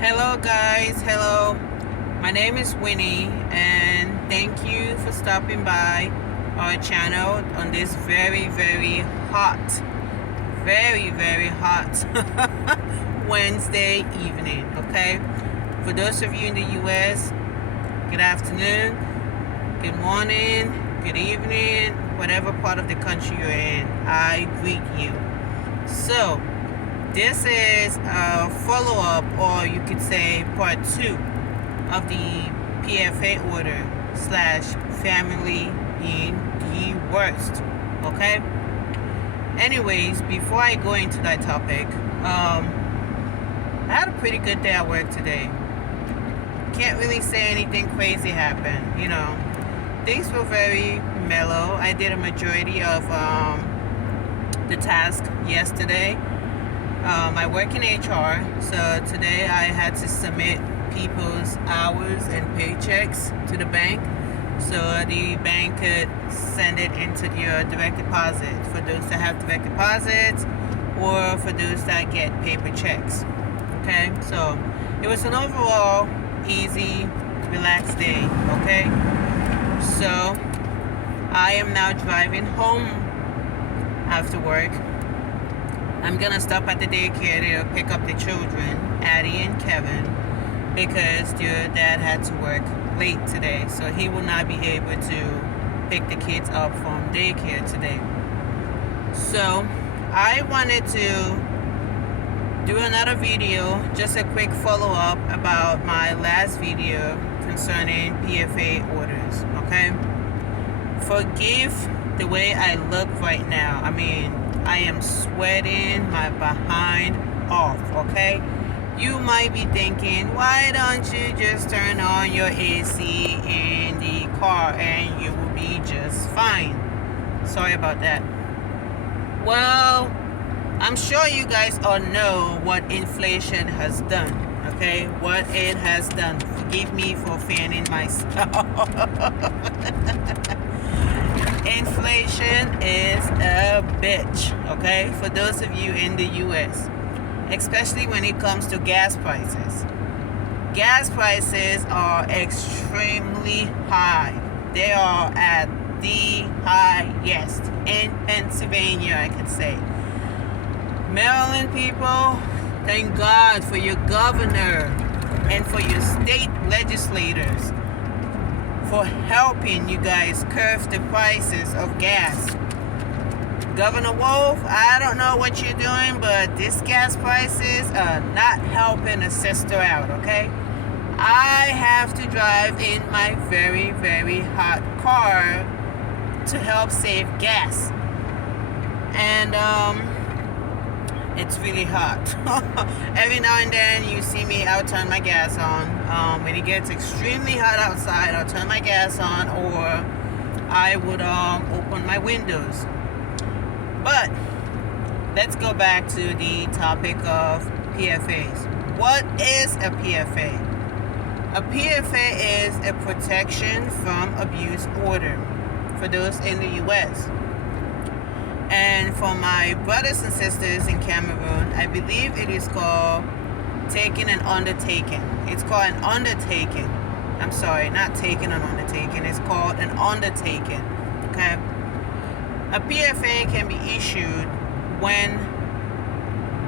Hello, guys. Hello. My name is Winnie, and thank you for stopping by our channel on this very hot Wednesday evening. Okay, for those of you in the U.S., good afternoon, good morning, good evening, whatever part of the country you're in, I greet you. So, this is a follow-up, or you could say part 2 of the PFA order / family being the worst. Okay? Anyways, before I go into that topic, I had a pretty good day at work today. Can't really say anything crazy happened, Things were very mellow. I did a majority of the task yesterday. I work in HR, so today I had to submit people's hours and paychecks to the bank so the bank could send it into your direct deposit for those that have direct deposits or for those that get paper checks. Okay, so it was an overall easy, relaxed day. Okay, so I am now driving home after work. I'm gonna stop at the daycare to pick up the children, Addie and Kevin, because their dad had to work late today, so he will not be able to pick the kids up from daycare today. So I wanted to do another video, just a quick follow-up about my last video concerning PFA orders. Okay, forgive the way I look right now. I am sweating my behind off, okay? You might be thinking, why don't you just turn on your AC in the car and you will be just fine? Sorry about that. Well, I'm sure you guys all know what inflation has done, okay? What it has done. Forgive me for fanning myself. Inflation is a bitch, okay? For those of you in the US, especially when it comes to gas prices. Gas prices are extremely high. They are at the highest in Pennsylvania, I could say. Maryland people, thank God for your governor and for your state legislators for helping you guys curb the prices of gas. Governor Wolf, I don't know what you're doing, but these gas prices are not helping a sister out, okay? I have to drive in my very hot car to help save gas. And it's really hot. Every now and then you see me, I'll turn my gas on. When it gets extremely hot outside, I'll turn my gas on, or I would open my windows. But let's go back to the topic of PFAs. What is a PFA? A PFA is a protection from abuse order for those in the US. And for my brothers and sisters in Cameroon, I believe it is called taking an undertaking. It's called an undertaking. I'm sorry, not taking an undertaking. It's called an undertaking. Okay? A PFA can be issued when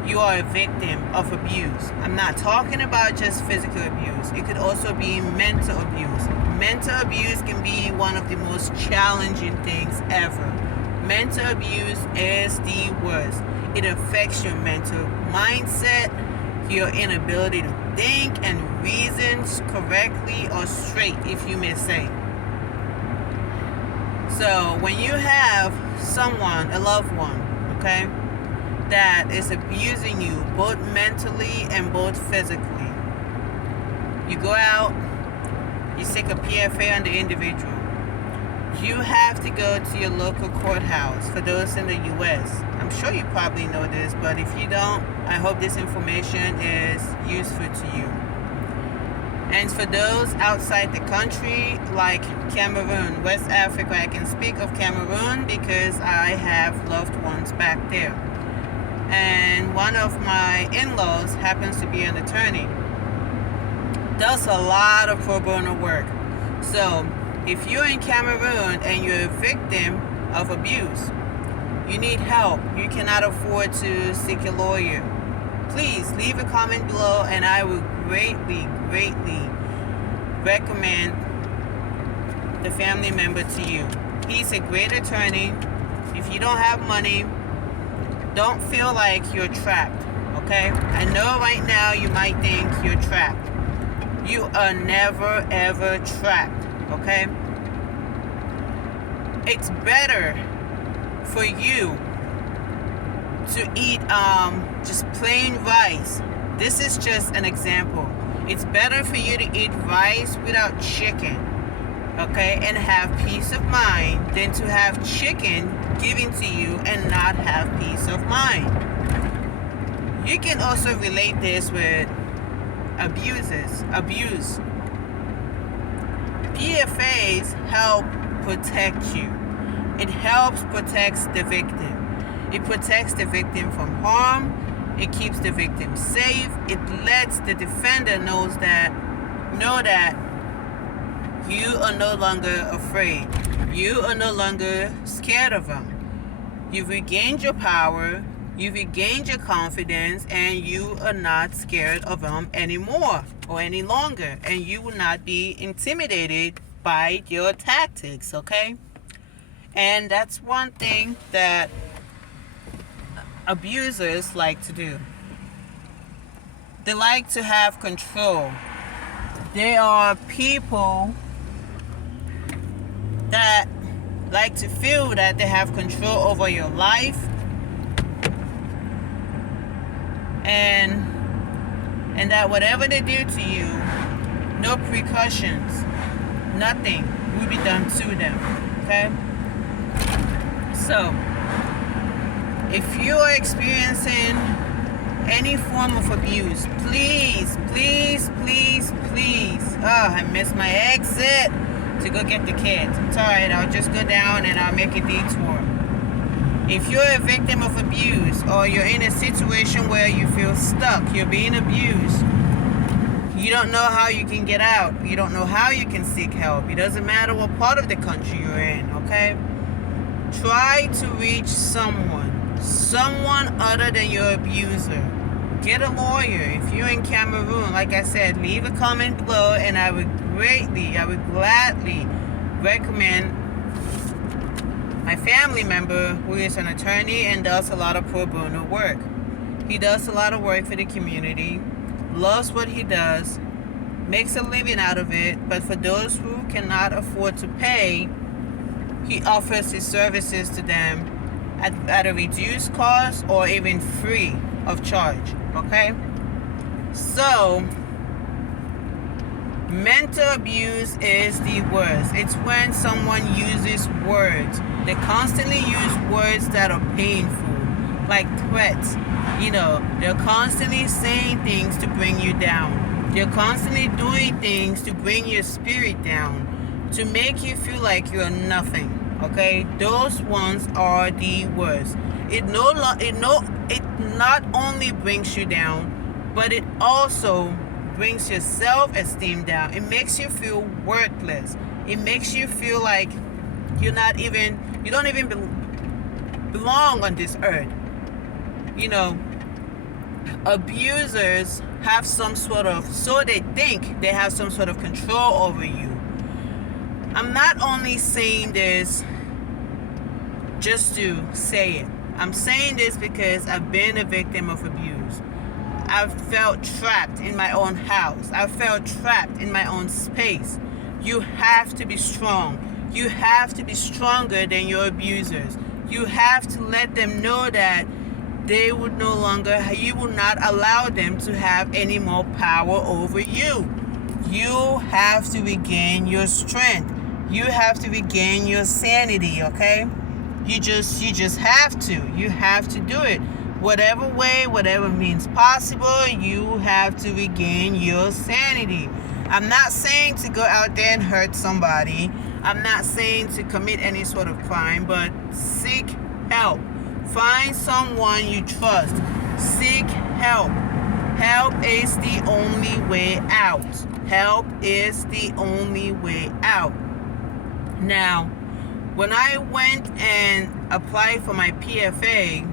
you are a victim of abuse. I'm not talking about just physical abuse. It could also be mental abuse. Mental abuse can be one of the most challenging things ever. Mental abuse is the worst. It affects your mental mindset, your inability to think and reason correctly or straight, if you may say. So when you have someone, a loved one, okay, that is abusing you both mentally and both physically, you go out, you seek a PFA on the individual. You have to go to your local courthouse. For those in the US, I'm sure you probably know this, but if you don't, I hope this information is useful to you. And for those outside the country, like Cameroon, West Africa, I can speak of Cameroon because I have loved ones back there. And one of my in-laws happens to be an attorney. does a lot of pro bono work. So if you're in Cameroon and you're a victim of abuse, you need help, you cannot afford to seek a lawyer, please leave a comment below and I will greatly recommend the family member to you. He's a great attorney. If you don't have money, don't feel like you're trapped, okay? I know right now you might think you're trapped. You are never ever trapped, okay? It's better for you to eat just plain rice. This is just an example. It's better for you to eat rice without chicken, okay, and have peace of mind than to have chicken given to you and not have peace of mind. You can also relate this with abuse. PFAs help protect you. It helps protect the victim. It protects the victim from harm. It keeps the victim safe. It lets the defender know that you are no longer afraid. You are no longer scared of them. You've regained your power. You've regained your confidence, and you are not scared of them anymore or any longer. And you will not be intimidated by your tactics, okay? And that's one thing that abusers like to do. They like to have control. There are people that like to feel that they have control over your life, and that whatever they do to you, no precautions, nothing will be done to them, okay? So if you are experiencing any form of abuse, please, I missed my exit to go get the kids. It's alright, I'll just go down and I'll make a detour. If you're a victim of abuse, or you're in a situation where you feel stuck, you're being abused, you don't know how you can get out, you don't know how you can seek help, it doesn't matter what part of the country you're in, okay? Try to reach someone other than your abuser. Get a lawyer. If you're in Cameroon, like I said, leave a comment below and I would gladly recommend my family member who is an attorney and does a lot of pro bono work. He does a lot of work for the community, loves what he does, makes a living out of it, but for those who cannot afford to pay, he offers his services to them at a reduced cost or even free of charge, okay? So, mental abuse is the worst. It's when someone uses words. They constantly use words that are painful, like threats. They're constantly saying things to bring you down. They're constantly doing things to bring your spirit down, to make you feel like you're nothing. Okay, those ones are the worst. It not only brings you down, but it also brings your self-esteem down. It makes you feel worthless. It makes you feel like you don't even belong on this earth. Abusers have they think they have some sort of control over you. I'm not only saying this just to say it. I'm saying this because I've been a victim of abuse. I've felt trapped in my own house. I've felt trapped in my own space. You have to be strong. You have to be stronger than your abusers. You have to let them know that you will not allow them to have any more power over you. You have to regain your strength. You have to regain your sanity, okay? You just have to. You have to do it. Whatever way, whatever means possible, you have to regain your sanity. I'm not saying to go out there and hurt somebody. I'm not saying to commit any sort of crime, but seek help. Find someone you trust. Seek help. Help is the only way out. Help is the only way out. Now, when I went and applied for my PFA,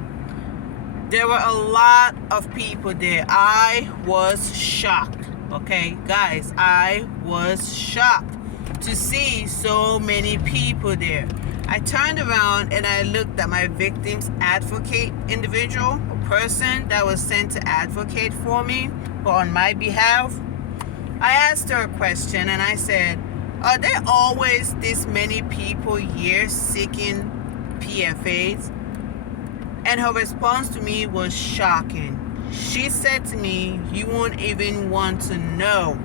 there were a lot of people there. I was shocked. Okay, guys, I was shocked to see so many people there. I turned around and I looked at my victim's advocate individual, a person that was sent to advocate for me or on my behalf. I asked her a question and I said, are there always this many people here seeking PFAs? And her response to me was shocking. She said to me, you won't even want to know.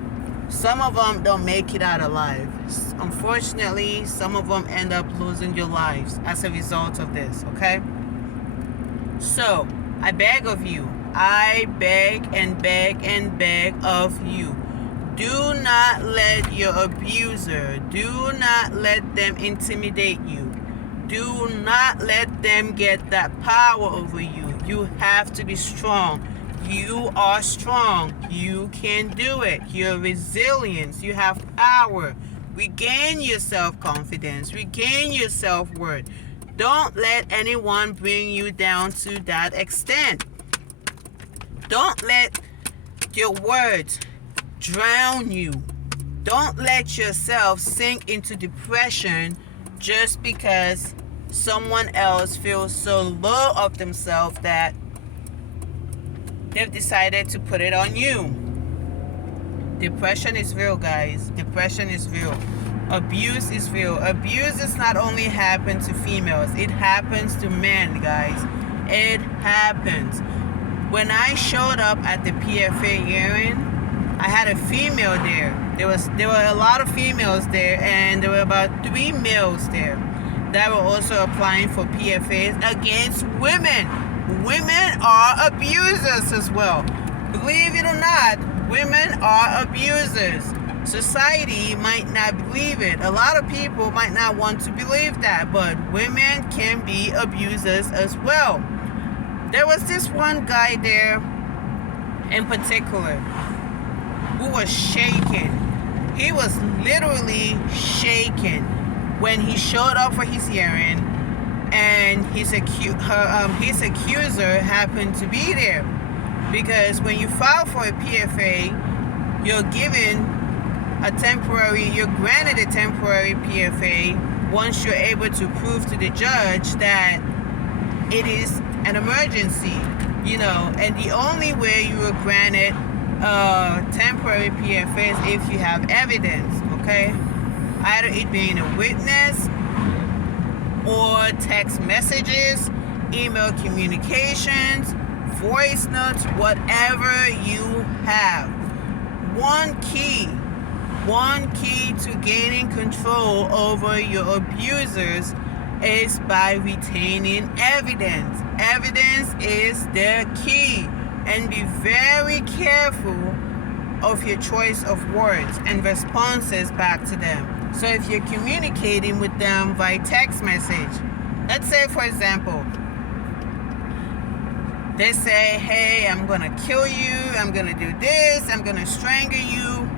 Some of them don't make it out alive. Unfortunately, some of them end up losing their lives as a result of this, okay? So, I beg of you. I beg and beg and beg of you. Do not let your abuser, do not let them intimidate you. Do not let them get that power over you. You have to be strong. You are strong. You can do it. You're resilient. You have power. Regain your self-confidence. Regain your self-worth. Don't let anyone bring you down to that extent. Don't let your words drown you. Don't let yourself sink into depression just because someone else feels so low of themselves that they've decided to put it on you. Depression is real, guys. Depression is real. Abuse is real. Abuse does not only happen to females. It happens to men, guys. It happens. When I showed up at the PFA hearing, I had a female there. There were a lot of females there, and there were about 3 males there that were also applying for PFAs against women. Women are abusers as well. Believe it or not, women are abusers. Society might not believe it. A lot of people might not want to believe that, but women can be abusers as well. There was this one guy there in particular who was shaking. He was literally shaking when he showed up for his hearing, and his accuser happened to be there. Because when you file for a PFA, you're granted a temporary PFA once you're able to prove to the judge that it is an emergency, and the only way you are granted temporary PFA is if you have evidence, okay? Either it being a witness or text messages, email communications, voice notes, whatever you have. One key to gaining control over your abusers is by retaining evidence. Evidence is the key. And be very careful of your choice of words and responses back to them. So if you're communicating with them by text message, let's say, for example, they say, hey, I'm going to kill you, I'm going to do this, I'm going to strangle you.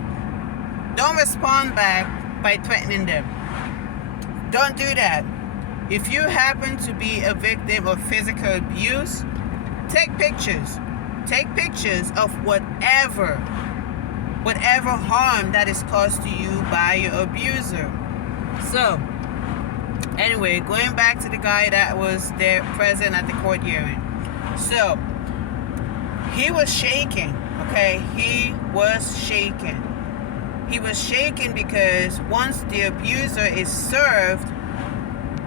Don't respond back by threatening them. Don't do that. If you happen to be a victim of physical abuse, take pictures. Take pictures of whatever harm that is caused to you by your abuser. So, anyway, going back to the guy that was there present at the court hearing. So, he was shaking, okay? He was shaking. He was shaking because once the abuser is served,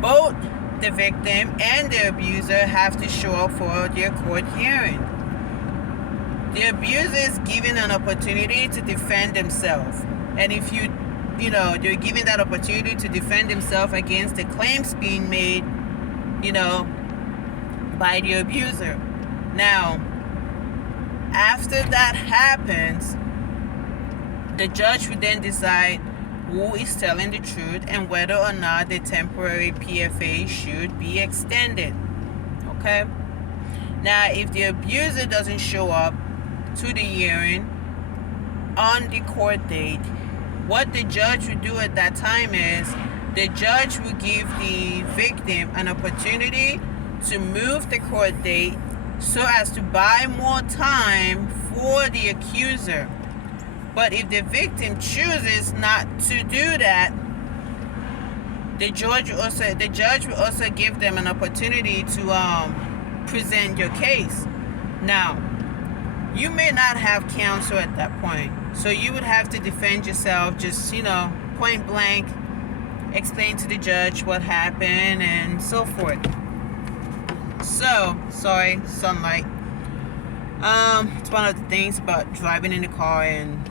both the victim and the abuser have to show up for their court hearing. The abuser is given an opportunity to defend themselves. And if they're given that opportunity to defend themselves against the claims being made, by the abuser. Now, after that happens, the judge would then decide who is telling the truth and whether or not the temporary PFA should be extended. Okay? Now, if the abuser doesn't show up, to the hearing on the court date. What the judge will do at that time is the judge will give the victim an opportunity to move the court date so as to buy more time for the accuser. But if the victim chooses not to do that, the judge will also give them an opportunity to present your case. Now, you may not have counsel at that point, so you would have to defend yourself, just, point blank, explain to the judge what happened and so forth. So, sorry, sunlight. It's one of the things about driving in the car and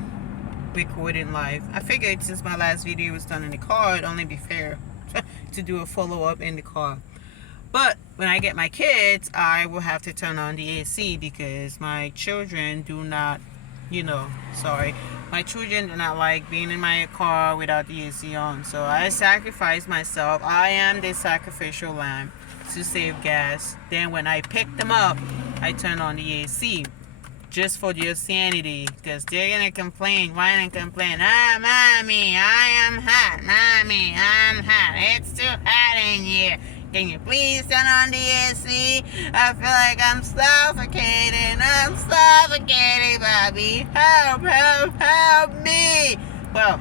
recording live. I figured since my last video was done in the car, it'd only be fair to do a follow-up in the car. But when I get my kids, I will have to turn on the AC because my children do not, my children do not like being in my car without the AC on. So I sacrifice myself. I am the sacrificial lamb to save gas. Then when I pick them up, I turn on the AC just for their sanity, because they're gonna complain, whine and complain. Mommy, I am hot. Mommy, I'm hot. It's too hot in here. Can you please turn on the AC? I feel like I'm suffocating. I'm suffocating, Bobby. Help, help, help me. Well,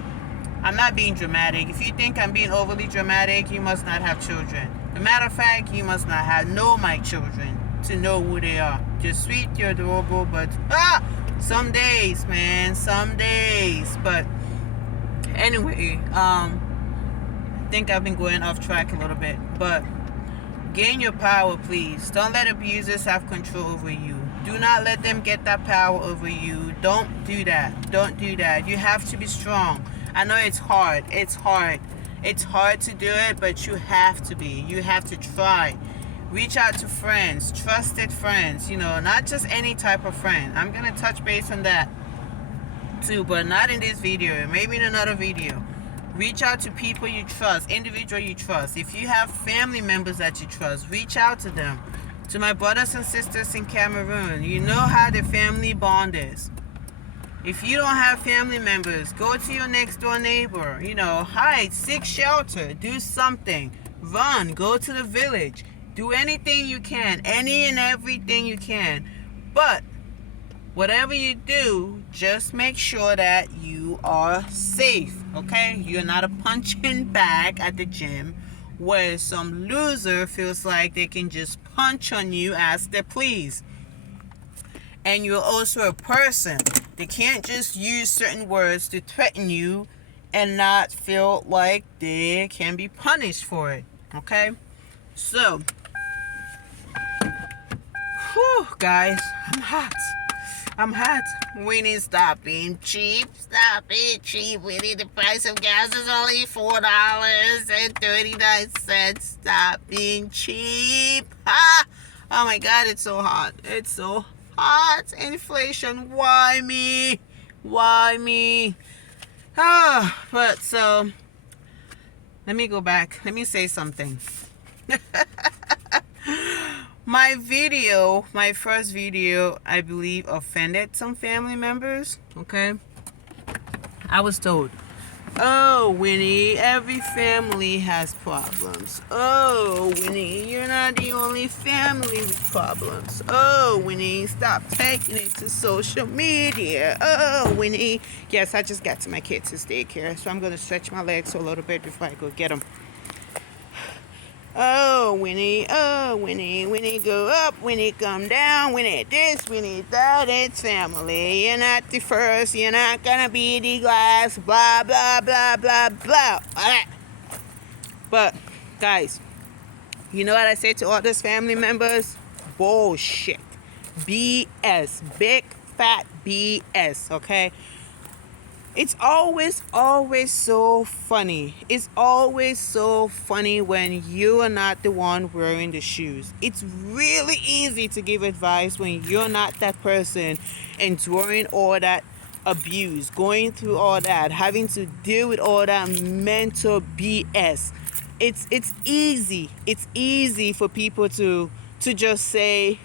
I'm not being dramatic. If you think I'm being overly dramatic, you must not have children. As a matter of fact, you must not know my children to know who they are. Just sweet, you're adorable, but some days, man, some days. But anyway, I think I've been going off track a little bit, but gain your power, please. Don't let abusers have control over you. Do not let them get that power over you. Don't do that. Don't do that. You have to be strong. I know it's hard. It's hard. It's hard to do it, but you have to be. You have to try. Reach out to friends, trusted friends, not just any type of friend. I'm going to touch base on that too, but not in this video, maybe in another video. Reach out to people you trust, individual you trust. If you have family members that you trust, reach out to them. To my brothers and sisters in Cameroon, you know how the family bond is. If you don't have family members, go to your next door neighbor, hide, seek shelter, do something, run, go to the village. Do anything you can, any and everything you can. But whatever you do, just make sure that you are safe, okay? You're not a punching bag at the gym where some loser feels like they can just punch on you as they please. And you're also a person. They can't just use certain words to threaten you and not feel like they can be punished for it, okay? So, guys, I'm hot. We need to stop being cheap. Stop being cheap. We need the price of gas is only $4.39. Stop being cheap. Oh my God, it's so hot. It's so hot. Inflation. Why me? Why me? But so let me go back. Let me say something. My first video, I believe, offended some family members, okay? I was told, oh, Winnie, every family has problems. Oh, Winnie, you're not the only family with problems. Oh, Winnie, stop taking it to social media. Oh, Winnie. Yes, I just got to my kids' daycare, so I'm going to stretch my legs a little bit before I go get them. Oh, Winnie, Winnie go up, Winnie come down, Winnie this, Winnie that, it's family. You're not the first, you're not gonna be the last, blah, blah, blah, blah, blah. But, guys, you know what I say to all those family members? Bullshit. BS. Big, fat BS, okay? It's always so funny. It's always so funny when you are not the one wearing the shoes. It's really easy to give advice when you're not that person enduring all that abuse, going through all that, having to deal with all that mental BS. It's easy. It's easy for people to just say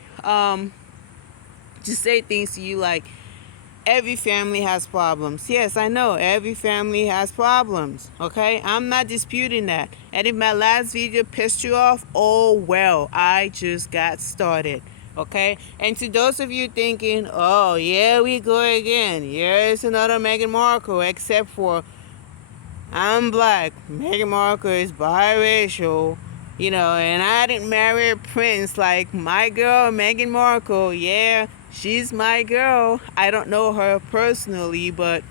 things to you like, Every family has problems. Yes, I know. Every family has problems. Okay? I'm not disputing that. And if my last video pissed you off, oh well. I just got started. Okay? And to those of you thinking, oh, yeah, we go again. Here's another Meghan Markle, except for I'm black. Meghan Markle is biracial. You know, and I didn't marry a prince like my girl, Meghan Markle. Yeah, she's my girl. I don't know her personally, but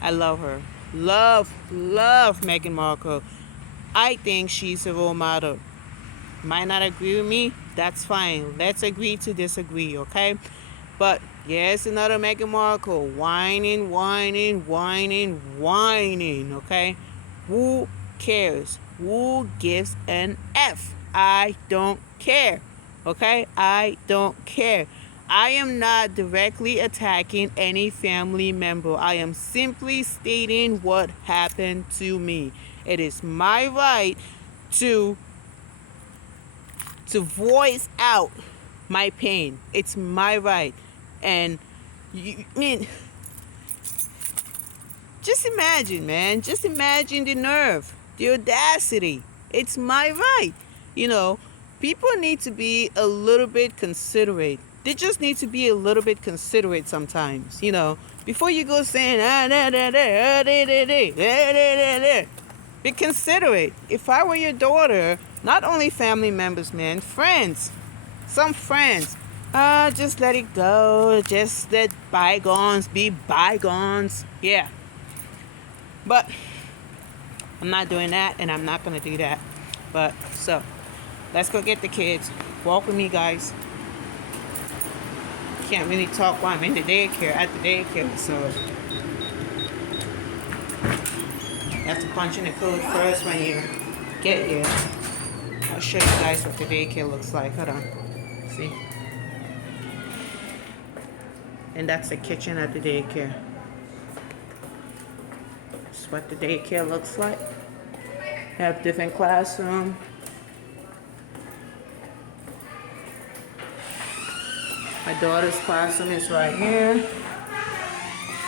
I love her. Love Meghan Markle. I think she's a role model. Might not agree with me? That's fine. Let's agree to disagree, okay? But yes, another Meghan Markle. Whining, okay? Who cares? Who gives an F? I don't care. Okay? I don't care. I am not directly attacking any family member. I am simply stating what happened to me. It is my right to voice out my pain. It's my right. And just imagine, man. Just imagine the nerve, the audacity. It's my right. You know, people need to be a little bit considerate. They just need to be a little bit considerate sometimes, you know. Before you go saying, be considerate. If I were your daughter, not only family members, man, friends, some friends, just let it go. Just let bygones be bygones. Yeah. But I'm not doing that, and I'm not going to do that. But, so, let's go get the kids. Walk with me, guys. Can't really talk while I'm in the daycare, at the daycare, so you have to punch in the code first when you get here. I'll show you guys what the daycare looks like. Hold on. See? And that's the kitchen at the daycare. That's what the daycare looks like. Have different classroom. My daughter's classroom is right here.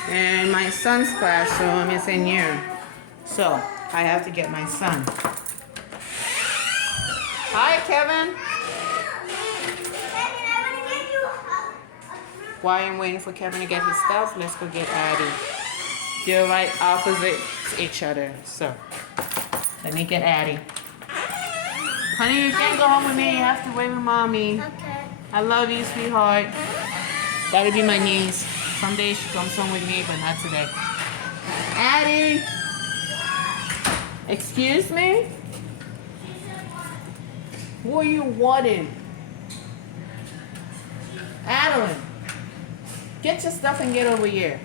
And my son's classroom is in here. So, I have to get my son. Hi, Kevin. While I'm waiting for Kevin to get his stuff, let's go get Addie. They're right opposite each other. So, let me get Addie. Honey, you can't go home with me. You have to wait with mommy. Okay. I love you, sweetheart. That'll be my niece. Someday she comes home with me, but not today. Addie! Excuse me? Who are you wanting? Adeline, get your stuff and get over here.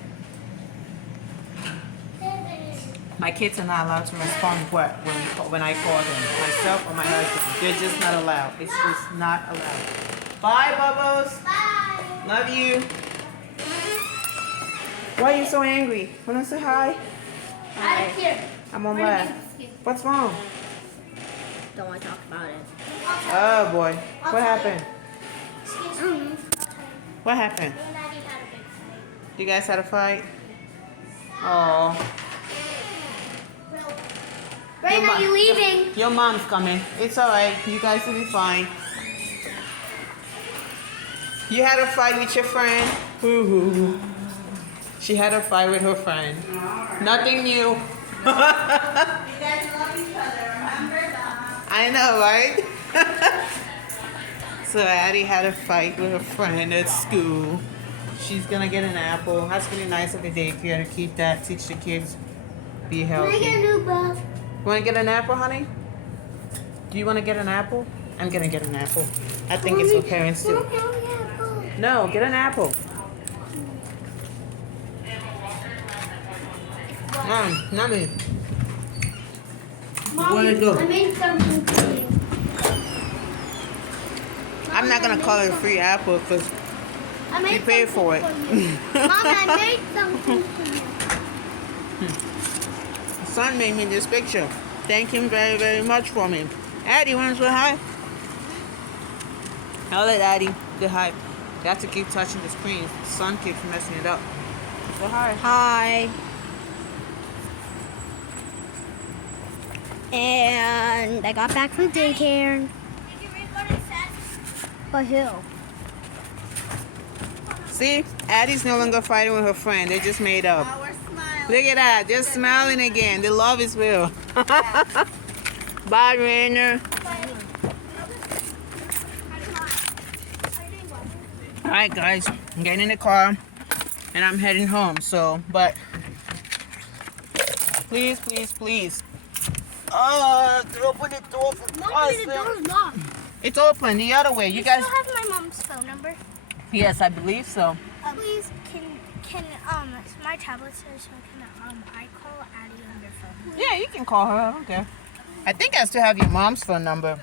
My kids are not allowed to respond when I call them, myself or my husband. They're just not allowed. It's just not allowed. Bye, Bubbles. Bye. Love you. Why are you so angry? Wanna say hi? Hi. Here. I'm on live. What's wrong? Don't want to talk about it. Oh boy. What happened? What happened? You guys had a fight? Oh. Rain, are you leaving? Your mom's coming. It's alright. You guys will be fine. You had a fight with your friend? Woo-hoo. She had a fight with her friend. Nothing new. You guys love each other, remember that? I know, right? So Addie had a fight with her friend at school. She's gonna get an apple. That's really nice of the daycare to keep that, teach the kids, be healthy. Can I get a new bus? You wanna get an apple, honey? Do you wanna get an apple? I'm gonna get an apple. I think it's what parents do. No, get an apple. Mommy. Where'd it go? I made something for you. I'm not gonna call it a free apple because you paid for it. Mom, I made something for you. Son made me this picture. Thank him very, very much for me. Addie, wanna say hi? I'll let Addie say hi. You have to keep touching the screen. The sun keeps messing it up. Say hi. Hi. And I got back from daycare. Did you read what it said? But who? See, Addie's no longer fighting with her friend. They just made up. Oh, we're smiling. Look at that. They're smiling again. The love is real. Bye, Rainer. All right, guys. I'm getting in the car and I'm heading home. So, but please, please, please. Open the door for God's sake. locked. It's open the other way. You guys. still have my mom's phone number. Yes, I believe so. Please, can my tablet says so can I call Addie on your phone? Yeah, you can call her. I don't care. I think I still have your mom's phone number.